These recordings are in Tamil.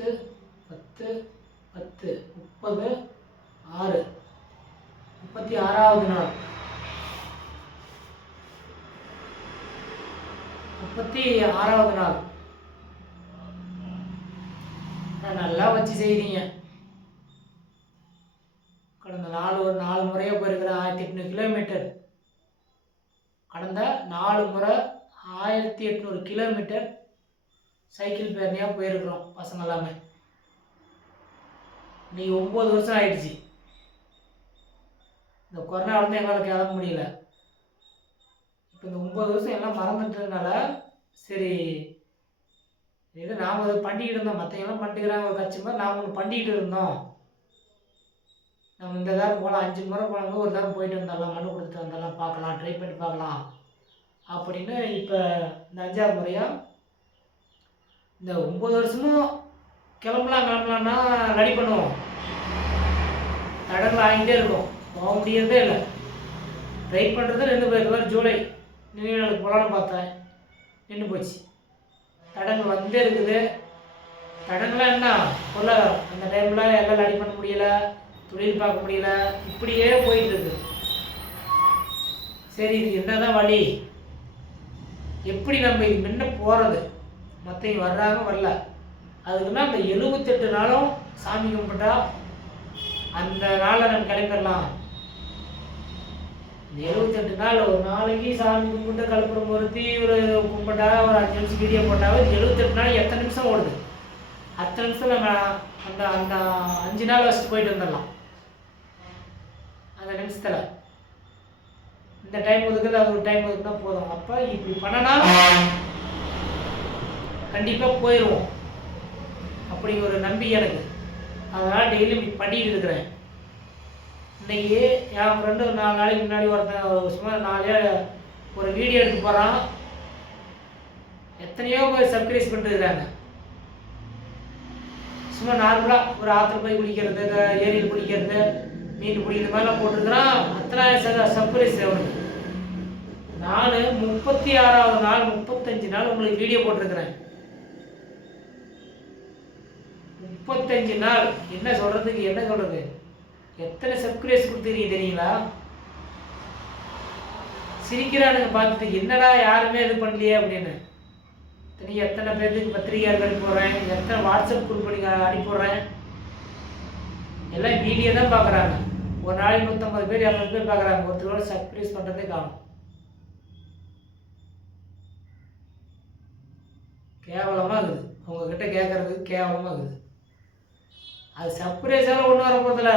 10 10 10 30 6 36வது நாள் 36வது நாள். நல்லா வச்சு செய்கிறீங்க. கடந்த ஒரு 4 முறையாக போயிருக்கிற 1800 கிலோமீட்டர். கடந்த 4 முறை 1800 கிலோமீட்டர் சைக்கிள் பேரணியாக போயிருக்கிறோம் பசங்க எல்லாமே. இன்னைக்கு 9 வருஷம் ஆயிடுச்சு. இந்த கொரோனாவிலேருந்து எங்களால் கிளம்ப முடியல. இப்போ இந்த 9 வருஷம் எல்லாம் மறந்துட்டதுனால சரி இது நாம் அதை பண்ணிக்கிட்டு இருந்தோம். மற்றவங்கெல்லாம் பண்ணிக்கிறாங்க ஒரு கட்சி மாதிரி, நாம் ஒன்று பண்ணிக்கிட்டு இருந்தோம். நம்ம இந்த தாரம் போகலாம், 5 முறை போனாலும் ஒரு தாரம் போயிட்டு வந்தாலாம், மனு கொடுத்துட்டு வந்தாலாம், பார்க்கலாம், ட்ரை பண்ணி பார்க்கலாம் அப்படின்னு இப்போ இந்த 5வது முறையாக இந்த 9 வருஷமும் கிளம்பலான்னா ரெடி பண்ணுவோம். தடங்கள் ஆகிட்டே இருக்கும், போக முடியறதே இல்லை. ட்ரை பண்ணுறது நின்று போயிருக்க. ஜூலை நினைவு நாளுக்கு போகலான்னு பார்த்தேன், நின்று போச்சு. தடங்கள் வந்துட்டே இருக்குது. தடங்கள்லாம் என்ன பொருளாதாரம், அந்த டைமில் எல்லாம் ரெடி பண்ண முடியல, தொழில் பார்க்க முடியல, இப்படியே போயிட்டு இருக்கு. சரி, இது என்னதான் வழி, எப்படி நம்ம இது முன்ன போகிறது? மற்றவங்க வர்றாங்க வரல, அதுக்குன்னா அந்த 78 நாளும் சாமி கும்பிட்டா அந்த நாளில் நம்ம கிளம்பிடலாம். இந்த 78 நாள் ஒரு நாளைக்கு சாமி கும்பிட்டு கலப்புறம் பொருத்தி ஒரு கும்பிட்டா ஒரு 5 நிமிஷம் வீடியோ போட்டாவே 78 நாள் எத்தனை நிமிஷம் ஓடுது? அத்தனை நிமிஷம் நம்ம அந்த அந்த 5 நாள் வச்சுட்டு போயிட்டு வந்துடலாம். அந்த நிமிஷத்தில் இந்த டைம் ஒதுக்குது, அது ஒரு டைம் ஒதுக்குனா போதும். அப்போ இப்படி பண்ணனா கண்டிப்பாக போயிடுவோம் அப்படி ஒரு நம்பிக்கை எனக்கு. அதனால் டெய்லி இப்படி பண்ணிட்டு இருக்கிறேன். இன்றைக்கி என் ஃப்ரெண்டு ஒரு 4 நாளைக்கு முன்னாடி ஒருத்தன் சும்மா 4 ஒரு வீடியோ எடுத்து போகிறான். எத்தனையோ பேர் சப்ஸ்கிரைப் பண்ணிட்டுருக்கிறாங்க. சும்மா நார்மலாக ஒரு ஆற்றுல போய் குளிக்கிறது, ஏரியில் குளிக்கிறது, மீன் பிடிக்கிற மாதிரிலாம் போட்டிருக்கிறான். அத்தனை சப்ஸ்கிரைப் அவனுக்கு. நான் 36வது நாள் 35 நாள் உங்களுக்கு வீடியோ போட்டிருக்கிறேன். 35 நாள் என்ன சொல்கிறதுக்கு, என்ன சொல்கிறது, எத்தனை சப்ஸ்கிரைப் கொடுத்துருக்கீங்க தெரியுங்களா? சிரிக்கிறானுங்க பார்த்துட்டு, என்னடா யாருமே இது பண்ணலையே அப்படின்னு. எத்தனை பேருக்கு பத்திரிகை அனுப்பி போடுறேன், எத்தனை வாட்ஸ்அப் குரூப் பண்ணி அனுப்பிடுறேன். எல்லாம் வீடியோ தான் பார்க்குறாங்க. ஒரு நாளைக்கு 150 பேர் 200 பேர் பார்க்குறாங்க. ஒருத்தரோட சப்ஸ்கிரைப் பண்ணுறதே காணும். கேவலமாக இருக்குது, உங்ககிட்ட கேட்குறதுக்கு கேவலமாக இருக்குது. அது சர்ப்ரைஸால் ஒன்றும் வர போகிறதில்ல.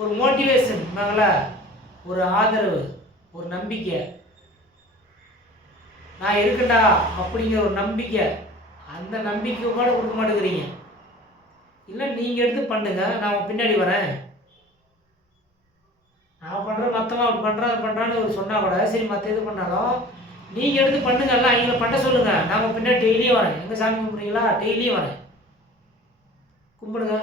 ஒரு மோட்டிவேஷன் நாங்களா, ஒரு ஆதரவு, ஒரு நம்பிக்கை, நான் இருக்கட்டா அப்படிங்கிற ஒரு நம்பிக்கை. அந்த நம்பிக்கை கூட கொடுக்க மாட்டேங்கிறீங்க. இல்லை நீங்கள் எடுத்து பண்ணுங்க, நான் பின்னாடி வரேன். நான் பண்ணுறேன், மற்றவன் அப்படி பண்ணுறான்னு ஒரு சொன்னால் கூட சரி, மற்ற இது பண்ணாலும் நீங்கள் எடுத்து பண்ணுங்க. எல்லாம் அவங்கள பண்ண சொல்லுங்கள். நான் பின்னாடி டெய்லியும் வரேன். எங்கள் சாமி கும்பிட்றீங்களா? டெய்லியும் வரேன். கும்பிடுங்க,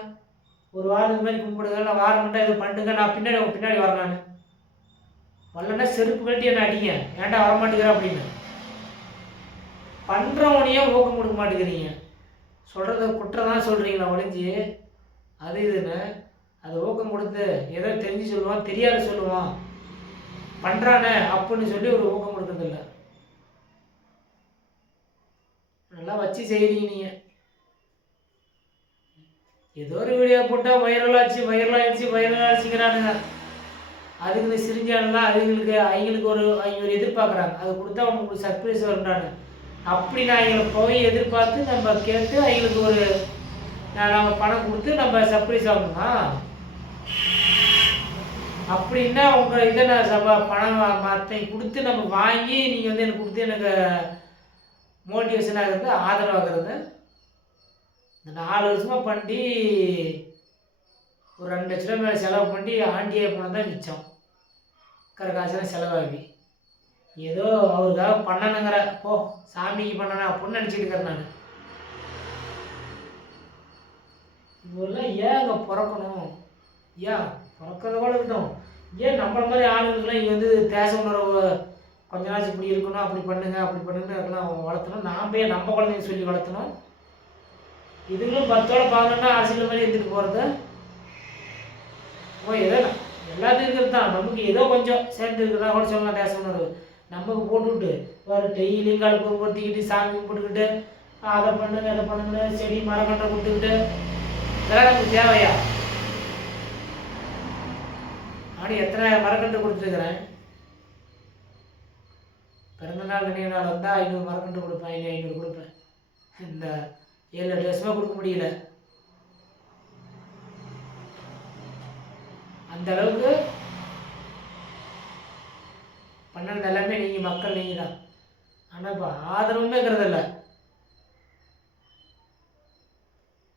ஒரு வாரம் இது மாதிரி கும்பிடுங்க. நான் வாரம் மட்டும் இது பண்ணுங்க, நான் பின்னாடி உங்கள் பின்னாடி வரேன். நான் வரலன்னா செருப்பு கட்டி என்ன அடிங்க, ஏன்டா வரமாட்டேங்கிறேன் அப்படின்னு. பண்ணுறவனையே ஊக்கம் கொடுக்க மாட்டேங்கிறீங்க. சொல்கிறத குற்றம் தான் சொல்கிறீங்களா ஒழிஞ்சு அது இதுன்னு அதை ஊக்கம் கொடுத்து ஏதோ தெரிஞ்சு சொல்லுவான், தெரியாத சொல்லுவான், பண்ணுறானே அப்படின்னு சொல்லி ஒரு ஊக்கம் கொடுக்குறதில்ல. நல்லா வச்சு செய்கிறீங்க நீங்கள். ஏதோ ஒரு வீடியோ போட்டால் வைரலாகிடுச்சுங்கிறானுங்க. அதுக்கு இந்த சிரிஞ்சானெல்லாம் அவங்களுக்கு ஒரு எதிர்பார்க்குறாங்க. அது கொடுத்தா அவங்களுக்கு சர்ப்ரைஸ் வரும்டானு. அப்படி நான் அவங்களை போய் எதிர்பார்த்து நம்ம கேட்டு அவங்களுக்கு ஒரு நம்ம பணம் கொடுத்து நம்ம சர்ப்ரைஸ் ஆகணுமா? அப்படின்னா உங்கள் இதை நான் பணம் மற்ற கொடுத்து நம்ம வாங்கி நீங்கள் எனக்கு கொடுத்து எனக்கு மோட்டிவேஷன் ஆகிறது, ஆதரவாகிறது. இந்த 4 வருஷமாக பண்ணி ஒரு 2 லட்ச ரூபா மேலே செலவு பண்ணி ஆண்டியே பணம் தான் மிச்சம். காசுலாம் செலவாகி ஏதோ அவருக்காக பண்ணணுங்கிற போ சாமிக்கு பண்ணணும் அப்படின்னு நினச்சிட்டு இருக்கிறேன் நான். இவரெல்லாம் ஏன் அங்கே பிறக்கணும்? ஏன் பிறக்கிறத கூட இருக்கட்டும், ஏன் நம்மள மாதிரி ஆளுங்களுக்குலாம் இங்கே தேச உணர்வு கொஞ்ச நாள் இப்படி இருக்கணும், அப்படி பண்ணுங்க அதெல்லாம் வளர்த்தணும். நாம் நம்ம குழந்தைங்க சொல்லி வளர்த்தணும். இதுங்களும் 10ஓட 11 அரசியல் மாதிரி இருந்துட்டு போகிறது. ஏதோ எல்லாத்தையும் இருக்கிறது தான், நமக்கு ஏதோ கொஞ்சம் சேர்ந்து இருக்கிறதா கூட சொல்லலாம். தேச உணர்வு நமக்கு போட்டுவிட்டு வேறு டெய்லியும் கடுப்பு பொறுத்திக்கிட்டு சாமி போட்டுக்கிட்டு அதை பண்ணுங்க அதை பண்ணுங்க செடி மரக்கட்டை கொடுத்துக்கிட்டு இதெல்லாம் நமக்கு தேவையா? ஆனால் எத்தனை மரக்கன்று கொடுத்துருக்குறேன். பிறந்தநாள் நினைவு நாள் வந்தால் 500 மரக்கன்று கொடுப்பேன், 500 கொடுப்பேன். இந்த 7-8 வருஷமாக கொடுக்க முடியல. அந்த அளவுக்கு பண்ணது எல்லாமே நீங்கள் மக்கள் நீங்கள் தான். ஆனால் இப்போ ஆதரவுமேங்கிறதில்ல.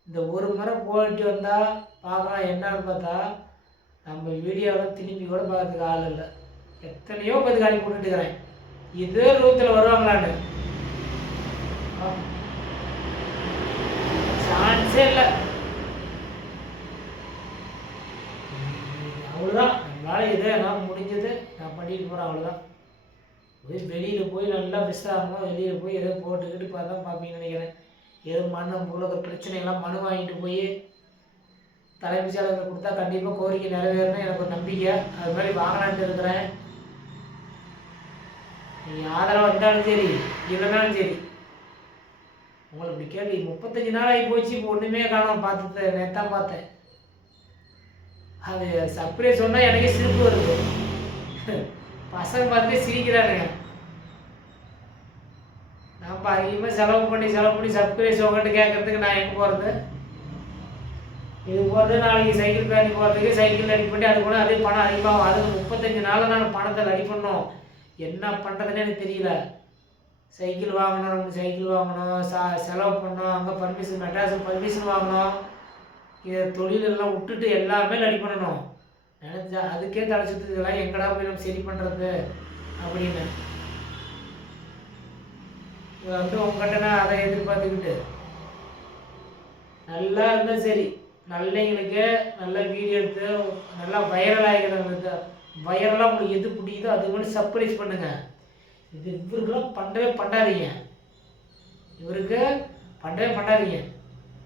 இந்த ஒரு முறை போயிட்டு வந்தால் பார்க்கலாம் என்னன்னு பார்த்தா நம்ம வீடியோவில் திரும்பி கூட பார்க்கறதுக்கு ஆள் இல்லை. எத்தனையோ பேர் காலி போட்டுட்டுக்கிறேன். இதே ரூத்தில் வருவாங்களான்னு சான்ஸே இல்லை. அவ்வளோதான், நம்மளால் எதோ நான் முடிஞ்சது நான் பண்ணிட்டு போகிறேன். அவ்வளோதான். போய் வெளியில் போய் நல்லா மிஸ் ஆகணும். வெளியில் போய் எதோ போட்டுக்கிட்டு பார்த்தா பார்ப்பீங்கன்னு நினைக்கிறேன். ஏதோ மண்ணு போல பிரச்சனையெல்லாம் மனு வாங்கிட்டு போய் தலைமைச் செயலகத்தில் கொடுத்தா கண்டிப்பாக கோரிக்கை நிறைவேறணும் எனக்கு ஒரு நம்பிக்கை. அது மாதிரி வாங்கலான்ட்டு இருக்கிறேன். நீங்கள் ஆதரவு வந்தாலும் சரி இல்லைனாலும் சரி. உங்களுக்கு இப்படி கேள்வி 35 நாள் ஆகி போச்சு, இப்போ ஒன்றுமே காணாமல் பார்த்துட்டு நேத்தான் பார்த்தேன். அது சர்ப்ரைஸ் சொன்னால் எனக்கே சிரிப்பு வருது. பசங்க பார்த்துட்டு சிரிக்கிறானுங்க. நம்ம அதிகமாக செலவு பண்ணி சர்ப்ரைஸ் உங்கள்கிட்ட கேட்கறதுக்கு நான் எங்கே போகிறது? இது போகிறது நாளைக்கு சைக்கிள் பேனி போகிறதுக்கு சைக்கிள் ரெடி பண்ணி அது கூட அதே பணம் அதிகமாகும். அதுக்கு 35 நாளில் நான் பணத்தை ரெடி பண்ணோம். என்ன பண்ணுறதுன்னு எனக்கு தெரியல. சைக்கிள் வாங்கணும், நம்ம சைக்கிள் வாங்கணும், செலவு பண்ணோம், அங்கே பர்மிஷன் மெட்ராஸுக்கு பர்மிஷன் வாங்கணும். இதை தொழிலெல்லாம் விட்டுட்டு எல்லாமே ரெடி பண்ணணும். நினச்சா அதுக்கே தலைச்சிட்டு இதெல்லாம் எங்கடா போய் நம்ம சரி பண்ணுறது அப்படின்னு உங்கள்கிட்ட நான் அதை எதிர்பார்த்துக்கிட்டு நல்லா இருந்தால் சரி. நல்லவங்களுக்கு நல்ல வீடியோ எடுத்து நல்லா வைரல் ஆகிக்கிறது. வைரலாக உங்களுக்கு எது பிடிக்குதோ அது மட்டும் சர்ப்ரைஸ் பண்ணுங்கள். இது இவருக்கெல்லாம் பண்ணாதீங்க. இவருக்கு பண்ணாதீங்க.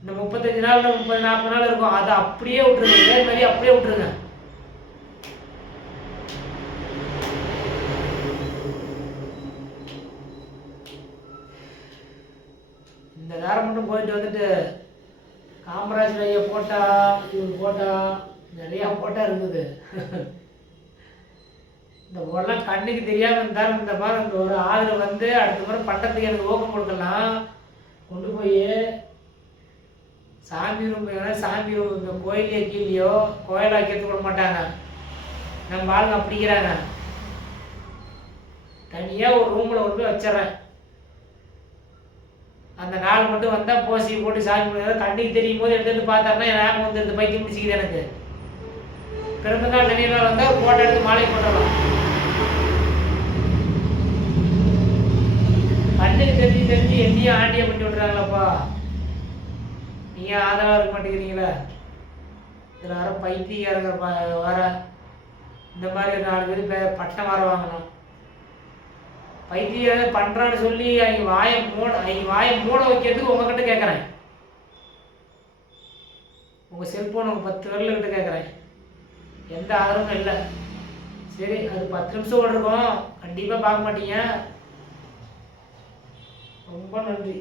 இந்த 35 நாள் 30-40 நாள் இருக்கும், அதை அப்படியே விட்டுருங்க. இதே மாதிரி அப்படியே விட்டுருங்க. இந்த நேரம் மட்டும் போயிட்டு வந்துட்டு காமராஜ் ஐயா போட்டா இவர் போட்டா நிறையா போட்டா இருக்குது. இந்த போடலாம் கண்ணுக்கு தெரியாமல் இருந்தாலும் இந்த மாதிரி அந்த ஒரு ஆதரவு வந்து அடுத்த முறை பண்ணுறதுக்கு எனக்கு ஊக்கம் கொடுக்கலாம். கொண்டு போய் சாமி ரூம் சாமி ரூம் இந்த கோயிலே கீழேயோ கோயிலாக்கிறதுக்கு விட மாட்டாங்க. நம்ம ஆளுங்க அப்படிங்கிறாங்க. தனியாக ஒரு ரூமில் கொண்டு போய் வச்சிட்றேன். அந்த நாள் மட்டும் வந்தால் போசி போட்டு சாமி கண்ணுக்கு தெரியும் போது எடுத்து பார்த்தாருன்னா என் ஞாபகம் வந்துடுது. பைத்தியம் முடிச்சுக்குது எனக்கு. பிறந்த நாள் நினைவு நாள் வந்தால் ஒரு போட்டோ எடுத்து மாலை போட்டுடலாம். கண்ணுக்கு தெரிஞ்சு என்னையும் ஆண்டியை பண்ணி விட்றாங்களப்பா. நீங்கள் ஆதரவாக இருக்க மாட்டேங்கிறீங்களா? இதில் வர பைத்தியக்காரங்க வர இந்த மாதிரி 4 பேர் பட்டம் வர வாங்கணும். பைத்தியம் பண்ணுறான்னு சொல்லி அவங்க வாயை மூட வைக்கிறதுக்கு உங்ககிட்ட கேட்குறேன். உங்கள் செல்ஃபோன் உங்கள் 10 விரல்கிட்ட கேட்குறேன். எந்த ஆதரவும் இல்லை. சரி, அது 10 நிமிஷம் ஓடிருக்கோம். கண்டிப்பாக பார்க்க மாட்டீங்க. ரொம்ப நன்றி.